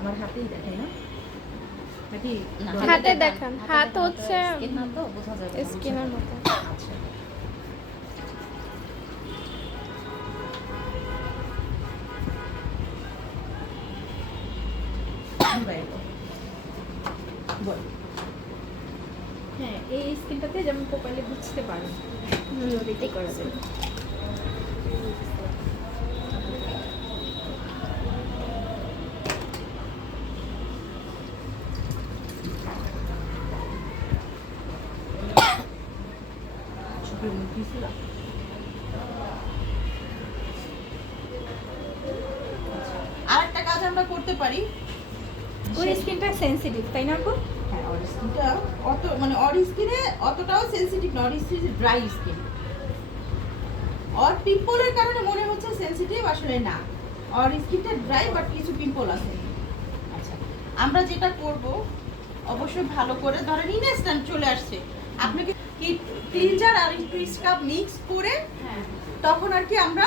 আমার হাতেই দেখাই না নাকি হাতে দেখান, হাত হচ্ছে স্কিন না তো বোঝা যাবে না। স্কিনের মতো। আচ্ছা বল হ্যাঁ, এই স্কিনটাতে যেমন প্রপারলি বুঝতে পারেন যদি করা যায়। চোখের মুখ দিয়েছিলাম আরেকটা কাজ আমরা করতে পারি ওই স্কিনটা সেনসিটিভ তাই না আপু? হ্যাঁ অর স্কিনটা অত মানে অর স্কিনে অতটাও সেনসিটিভ না, or skin dry skin. Or পিম্পলের কারণে মনে হচ্ছে সেনসিটিভ, আসলে না, অর স্কিনটা ড্রাই বাট কিছু পিম্পল আছে। আচ্ছা আমরা যেটা করব অবশ্যই ভালো করে ধরেন ইনস্ট্যান্ট চলে আসছে, আপনাকে ক্লিনজার আর একটু স্ক্রাব মিক্স করে হ্যাঁ, তখন আর কি আমরা